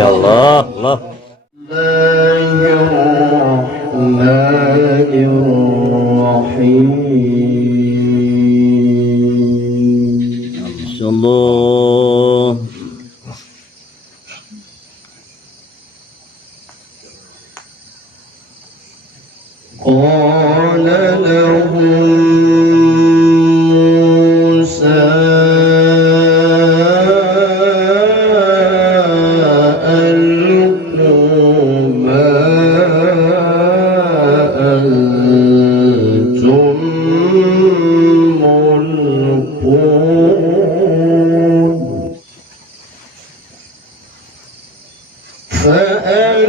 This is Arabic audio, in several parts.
الله الله. الرحمن الرحيم. الله. قال لهم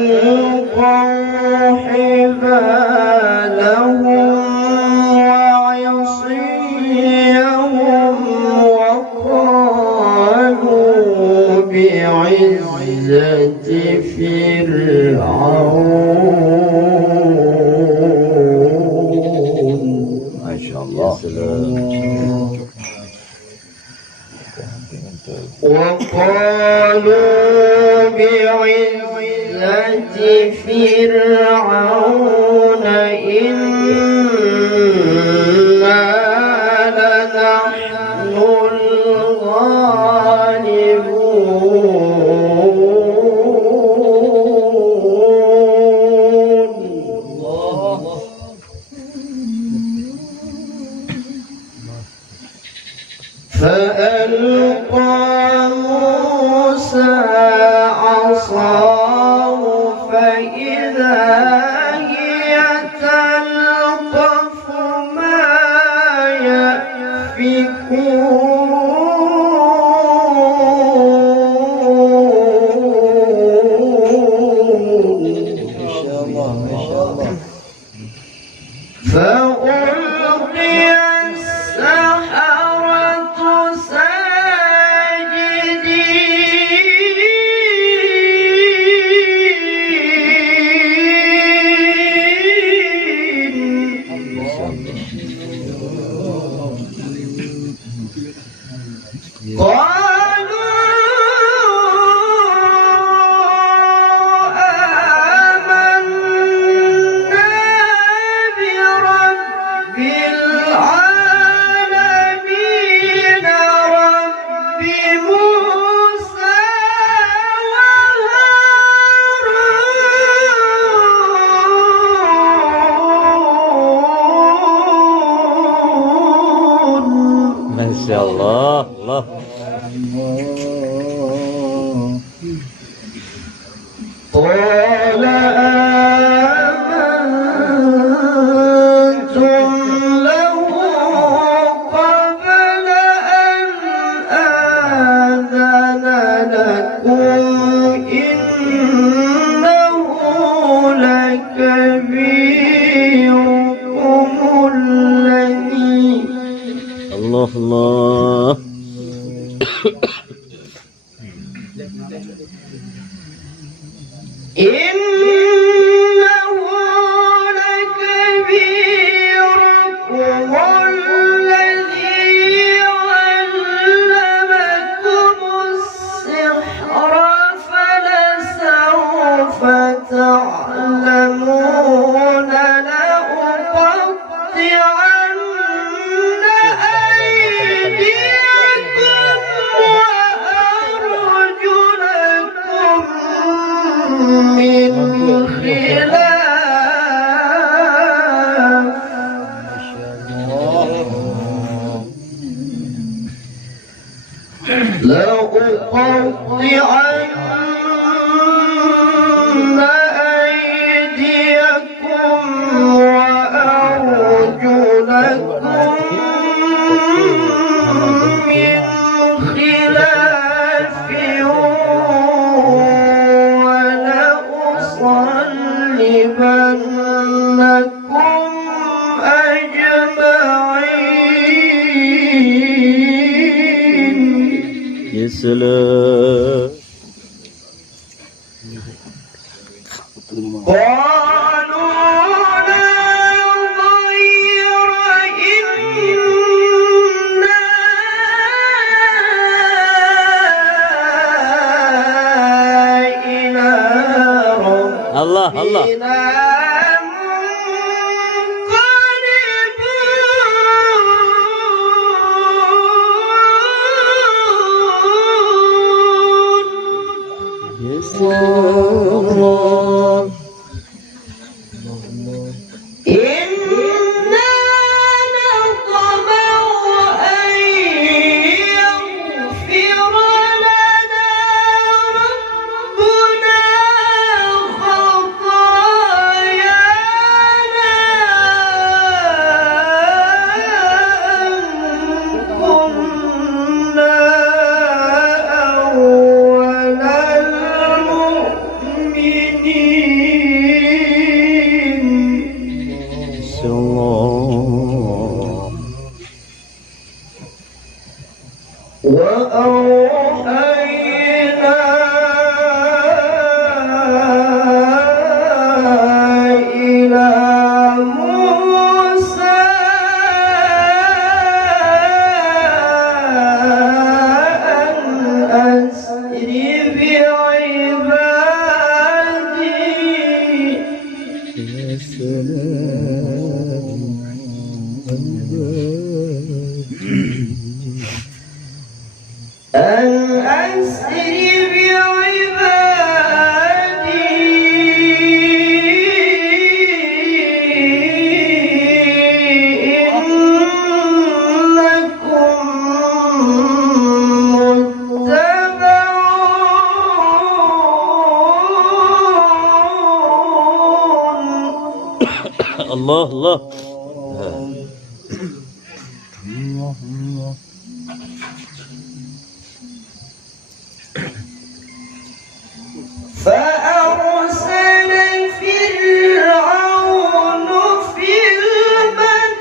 فألقوا حبالهم وعصيهم وقالوا بعزة فرعون. ما شاء الله. وقالوا بعزة فرعون إنا لنحن الغالبون. فألقى موسى عصاه فإذا هي تلقف ما يأفكون. فألقي السحرة ساجدين. قالوا آمنا برب العالمين رب موسى وهارون. ما شاء الله الله. قال آمنتم له قبل أن آذن لكم إنه لكبيركم الذي الله الله. إنه لكبيركم الذي علمكم السحر فلسوف تعلمون لأقطعن أيديكم وأرجلكم من السلام. قالوا لا ضير إنا إلى الله الله. ربنا منقلبون. يا سلام. إنا نطمع أن يغفر لنا ربنا خطايانا أن كنا أول المؤمنين. سلام. وأوحينا إلى موسى أن أسر بعبادي يا سلام. أن أسر بعبادي إنكم متبعون. الله الله. فأرسل فرعون في المدائن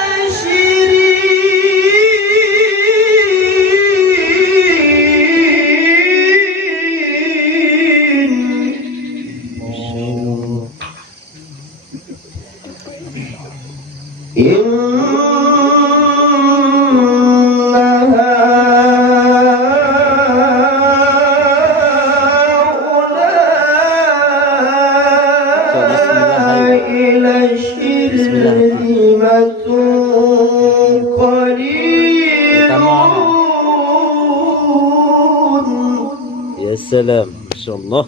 حاشرين. يا سلام ما شاء الله.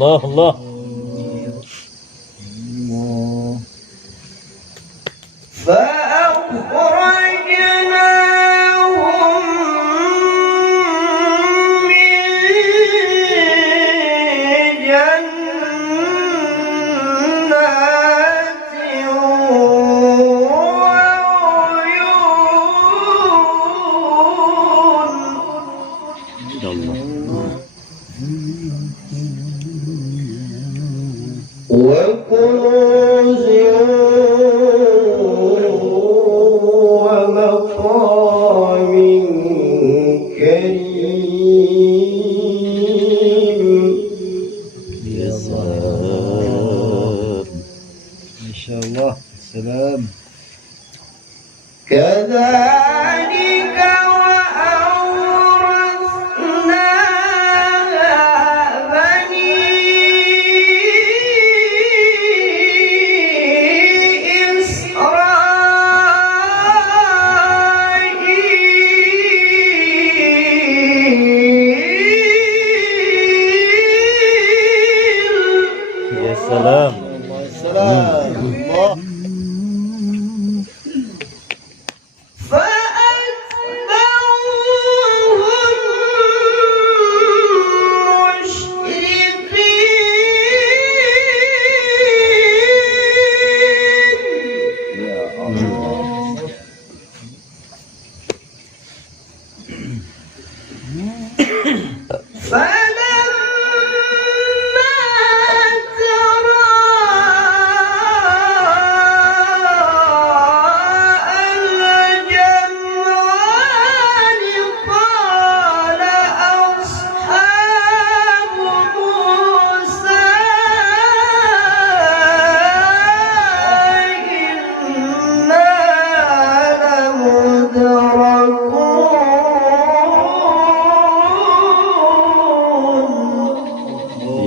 الله الله. فأخرجناهم من جنات وعيون وكنوز ومقام كريم. يا سلام ما شاء الله. سلام. كذلك وأورثناها بني إسرائيل.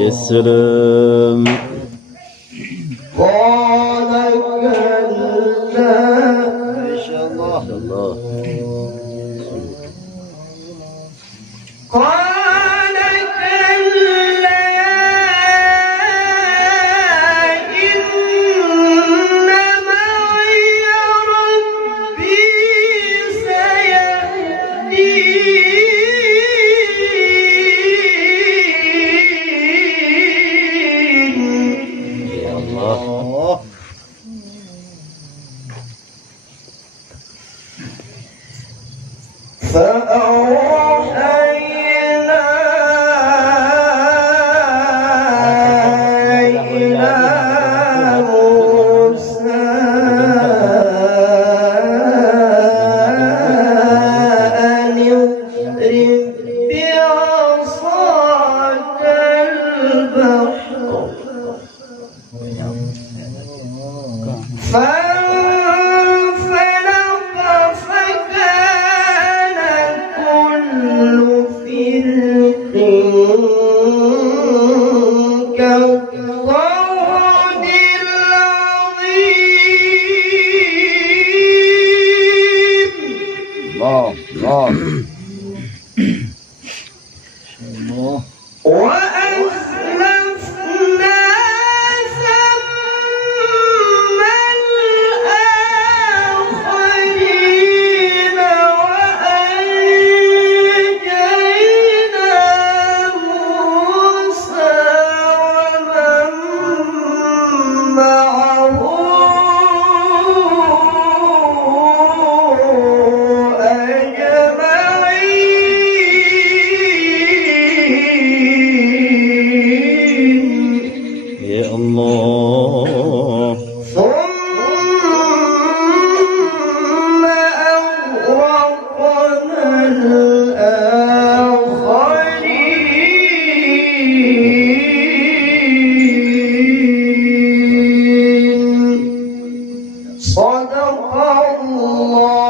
يا سلام. قال كلا ما شاء الله. الله. قال كلا إن معي ربي سيهدين يا الله. الله. فأوحينا إلى موسى أن اضرب بعصاك البحر فانفلق فكان كل فرق كالطود العظيم. الله الله. الله. وأزلفنا ثم الآخرين وأنجينا موسى ومن معه أجمعين. يا الله. ثم أغرقنا الآخرين. صدق الله